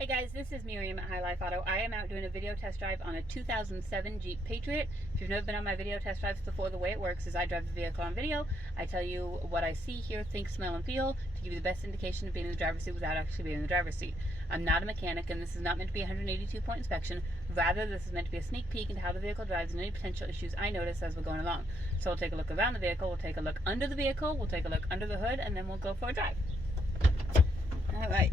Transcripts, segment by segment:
Hey guys, this is Miriam at High Life Auto. I am out doing a video test drive on a 2007 Jeep Patriot. If you've never been on my video test drives before, the way it works is I drive the vehicle on video. I tell you what I see, hear, think, smell, and feel to give you the best indication of being in the driver's seat without actually being in the driver's seat. I'm not a mechanic, and this is not meant to be a 182-point inspection. Rather, this is meant to be a sneak peek into how the vehicle drives and any potential issues I notice as we're going along. So we'll take a look around the vehicle, we'll take a look under the vehicle, we'll take a look under the hood, and then we'll go for a drive. All right.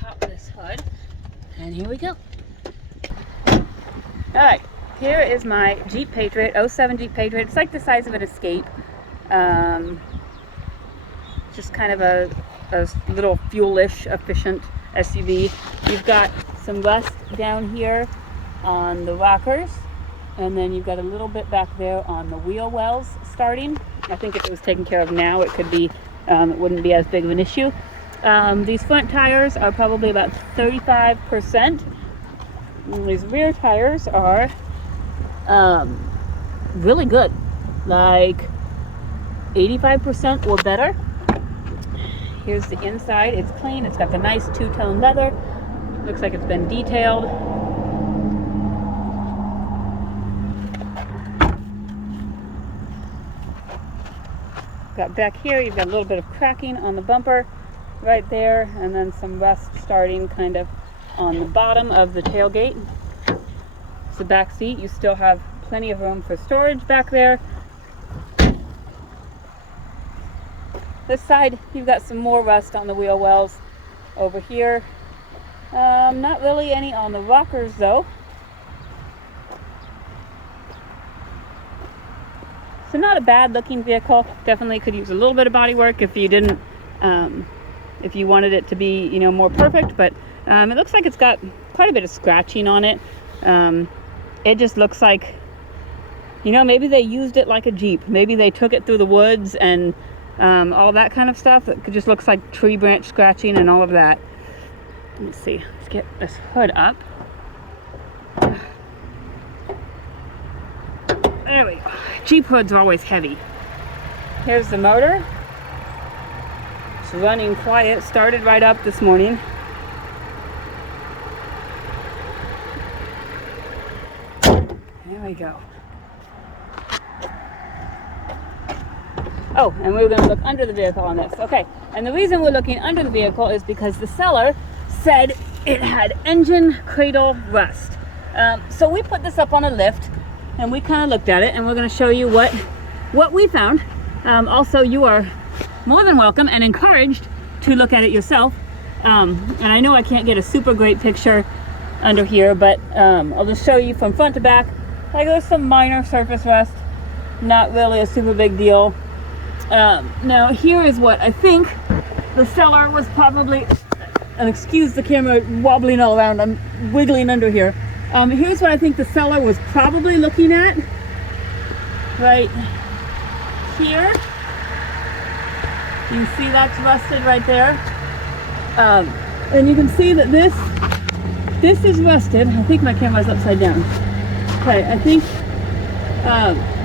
Pop this hood, and here we go. Alright, here is my Jeep Patriot, 07 Jeep Patriot. It's like the size of an Escape. Just kind of a little fuel-ish efficient SUV. You've got some rust down here on the rockers, and then you've got a little bit back there on the wheel wells starting. I think if it was taken care of now, it could be, it wouldn't be as big of an issue. These front tires are probably about 35%. And these rear tires are really good, like 85% or better. Here's the inside. It's clean. It's got the nice two-tone leather. Looks like it's been detailed. Got back here, you've got a little bit of cracking on the bumper right there, and then some rust starting kind of on the bottom of the tailgate. It's the back seat. You still have plenty of room for storage back there. This side, you've got some more rust on the wheel wells over here. Not really any on the rockers though. So not a bad looking vehicle. Definitely could use a little bit of body work if you didn't if you wanted it to be, you know, more perfect, but it looks like it's got quite a bit of scratching on it. It just looks like, you know, maybe they used it like a Jeep. Maybe they took it through the woods and all that kind of stuff. It just looks like tree branch scratching and all of that. Let's see, let's get this hood up. There we go. Jeep hoods are always heavy. Here's the motor. It's running quiet, started right up this morning. There we go. Oh, and we're going to look under the vehicle on this. Okay, and the reason we're looking under the vehicle is because the seller said it had engine cradle rust. So we put this up on a lift, and we kind of looked at it, and we're going to show you what we found. Also, you are more than welcome and encouraged to look at it yourself. And I know I can't get a super great picture under here, but I'll just show you from front to back. Like, there's some minor surface rust, not really a super big deal. Now here is what I think the seller was probably, and excuse the camera wobbling all around, I'm wiggling under here. Here's what I think the seller was probably looking at right here. You see that's rusted right there. And you can see that this is rusted. I think my camera's upside down. Okay, I think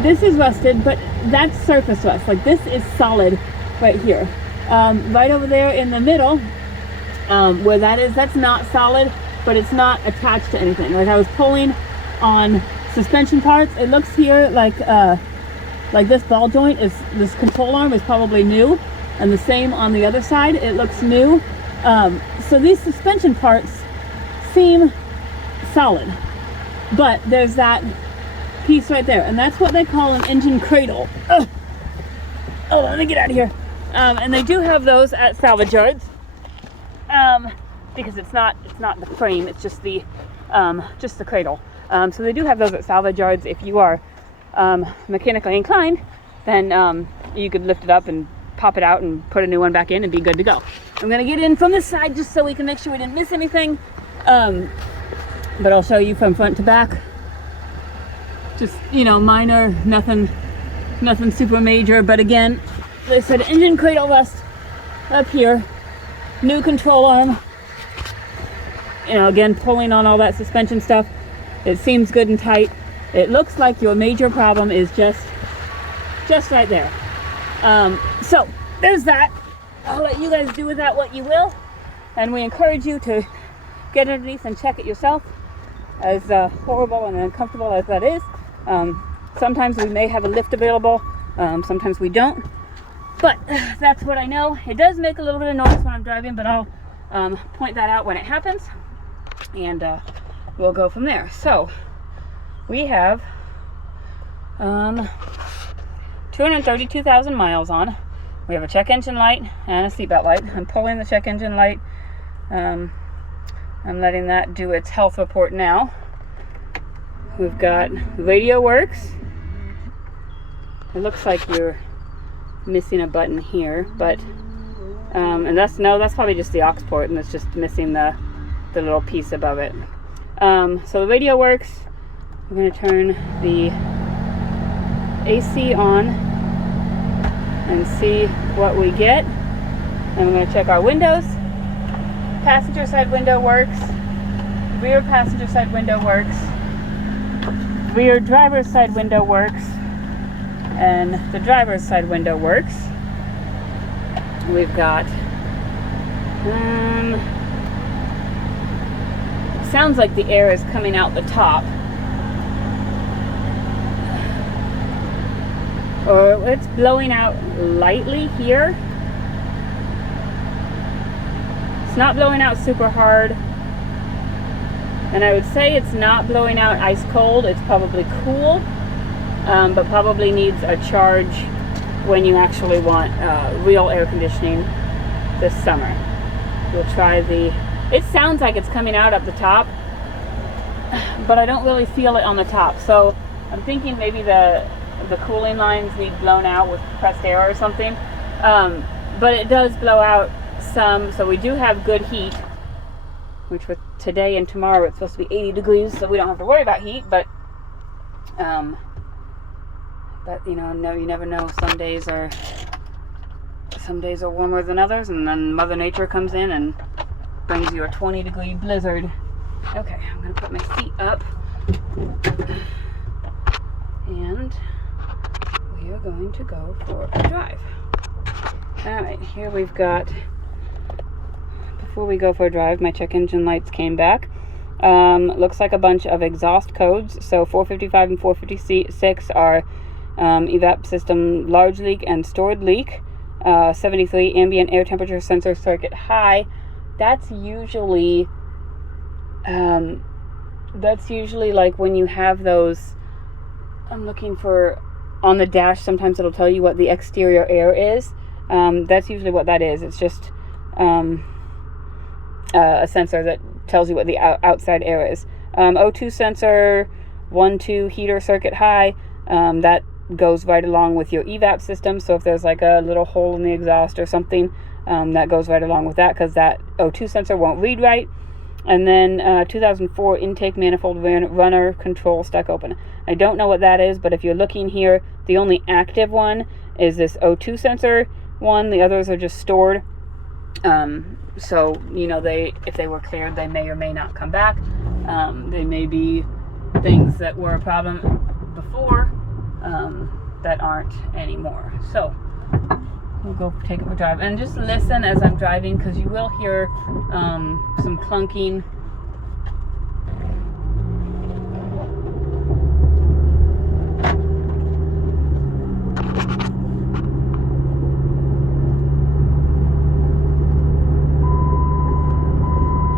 this is rusted, but that's surface rust. Like, this is solid right here. Right over there in the middle, where that is, that's not solid, but it's not attached to anything. Like, I was pulling on suspension parts. It looks here like this ball joint is, this control arm is probably new, and the same on the other side. It looks new. So these suspension parts seem solid, but there's that piece right there, and that's what they call an engine cradle. Oh, let me get out of here. And they do have those at salvage yards, because it's not the frame, it's just the cradle. So they do have those at salvage yards. If you are mechanically inclined, then you could lift it up and pop it out and put a new one back in and be good to go. I'm gonna get in from this side just so we can make sure we didn't miss anything. But I'll show you from front to back. Just, you know, minor, nothing super major. But again, they said engine cradle rust up here, new control arm. You know, again, pulling on all that suspension stuff. It seems good and tight. It looks like your major problem is just right there. So there's that. I'll let you guys do with that what you will. And we encourage you to get underneath and check it yourself, as horrible and uncomfortable as that is. Sometimes we may have a lift available, sometimes we don't. But that's what I know. It does make a little bit of noise when I'm driving, but I'll point that out when it happens. And we'll go from there. So we have 232,000 miles on. We have a check engine light and a seatbelt light. I'm pulling the check engine light. I'm letting that do its health report now. We've got radio works. It looks like you're missing a button here, but and that's probably just the aux port, and it's just missing the little piece above it. So the radio works. We're going to turn the AC on and see what we get. And we're going to check our windows. Passenger side window works. Rear passenger side window works. Rear driver's side window works. And the driver's side window works. We've got sounds like the air is coming out the top. Or it's blowing out lightly here. It's not blowing out super hard. And I would say it's not blowing out ice cold. It's probably cool, but probably needs a charge when you actually want real air conditioning this summer. We'll try it sounds like it's coming out up the top, but I don't really feel it on the top. So I'm thinking maybe the cooling lines need blown out with compressed air or something. But it does blow out some, so we do have good heat, which with today and tomorrow it's supposed to be 80 degrees, so we don't have to worry about heat. But you know, no, you never know. Some days are warmer than others, and then Mother Nature comes in and brings you a 20-degree blizzard. Okay, I'm gonna put my feet up, and we are going to go for a drive. Alright, here we've got, before we go for a drive, my check engine lights came back. Looks like a bunch of exhaust codes. So 455 and 456 are evap system large leak and stored leak. 73 ambient air temperature sensor circuit high. That's usually like when you have those, I'm looking for, on the dash, sometimes it'll tell you what the exterior air is. That's usually what that is. It's just a sensor that tells you what the outside air is. O2 sensor, 1-2 heater circuit high. That goes right along with your evap system. So if there's like a little hole in the exhaust or something, that goes right along with that, because that O2 sensor won't read right. And then 2004 intake manifold runner control stuck open. I don't know what that is, but if you're looking here, the only active one is this O2 sensor one. The others are just stored. So, you know, if they were cleared, they may or may not come back. They may be things that were a problem before that aren't anymore. So we'll go take it for a drive, and just listen as I'm driving, because you will hear some clunking.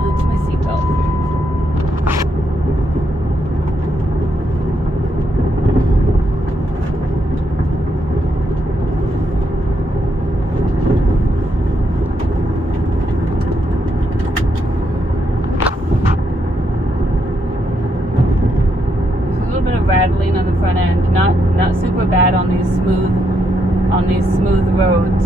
That's my seatbelt. Rattling on the front end, not super bad on these smooth roads.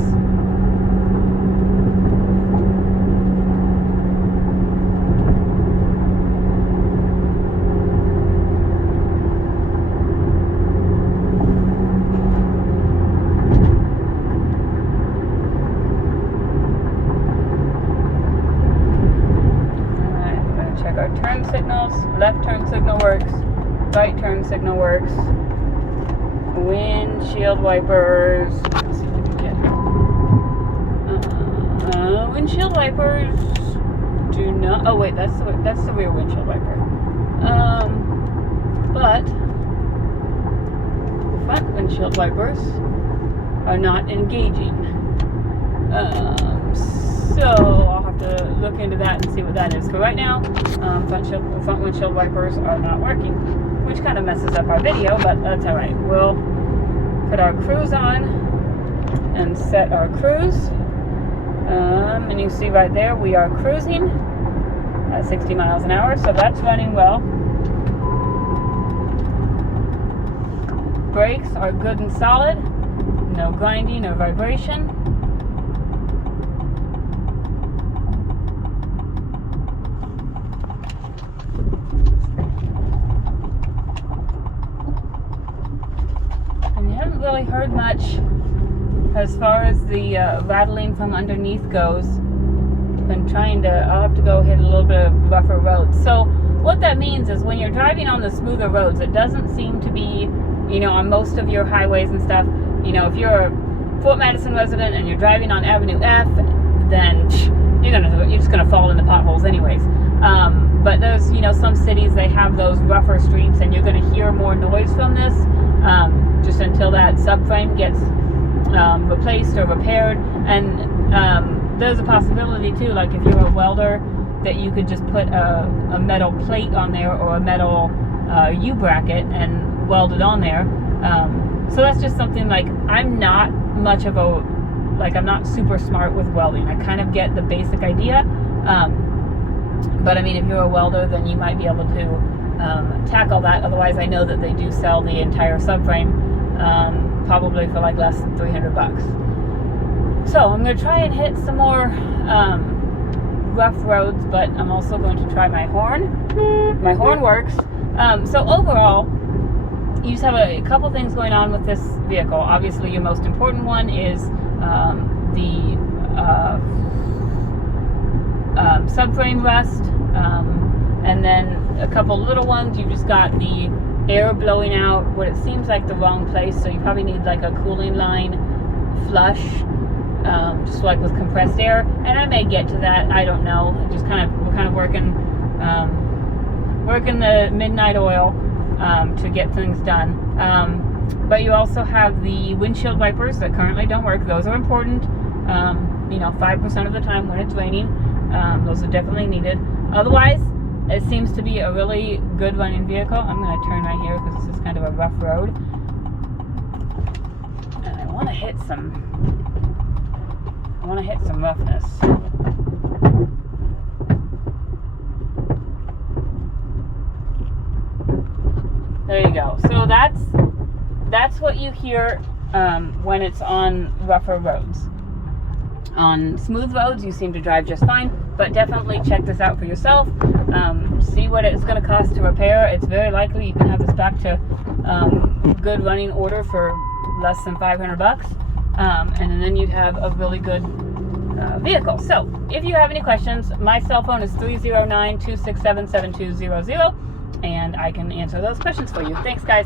Alright, we're going to check our turn signals. Left turn signal works. Right turn signal works. Windshield wipers. Let's see if we can get Windshield wipers do not. Oh wait, that's the rear windshield wiper. But front windshield wipers are not engaging. So I'll have to look into that and see what that is. For right now, front windshield wipers are not working, which kind of messes up our video, but that's all right. We'll put our cruise on and set our cruise. And you see right there, we are cruising at 60 miles an hour, so that's running well. Brakes are good and solid. No grinding or vibration. And you haven't really heard much as far as the rattling from underneath goes. I'll have to go hit a little bit of rougher roads. So what that means is when you're driving on the smoother roads, it doesn't seem to be, on most of your highways and stuff, if you're a Fort Madison resident and you're driving on Avenue F, then you're just gonna fall into potholes anyways. But there's, some cities, they have those rougher streets, and you're gonna hear more noise from this, just until that subframe gets replaced or repaired. And there's a possibility too, like if you're a welder, that you could just put a metal plate on there or a metal U-bracket and weld it on there. So that's just something, like, I'm not much of I'm not super smart with welding. I kind of get the basic idea. But I mean, if you're a welder, then you might be able to tackle that. Otherwise, I know that they do sell the entire subframe, probably for like less than $300. So I'm going to try and hit some more rough roads, but I'm also going to try my horn. My horn works. So overall, you just have a couple things going on with this vehicle. Obviously, your most important one is the subframe rust, and then a couple little ones. You've just got the air blowing out what it seems like the wrong place, so you probably need like a cooling line flush, just like with compressed air. And I may get to that, I don't know. We're kind of working the midnight oil to get things done. But you also have the windshield wipers that currently don't work. Those are important. 5% of the time when it's raining, those are definitely needed. Otherwise, it seems to be a really good running vehicle. I'm going to turn right here because this is kind of a rough road, and I want to hit some roughness. There you go. So that's what you hear when it's on rougher roads. On smooth roads, you seem to drive just fine, but definitely check this out for yourself. See what it's going to cost to repair. It's very likely you can have this back to good running order for less than $500, and then you'd have a really good vehicle. So if you have any questions, my cell phone is 309-267-7200, and I can answer those questions for you. Thanks, guys.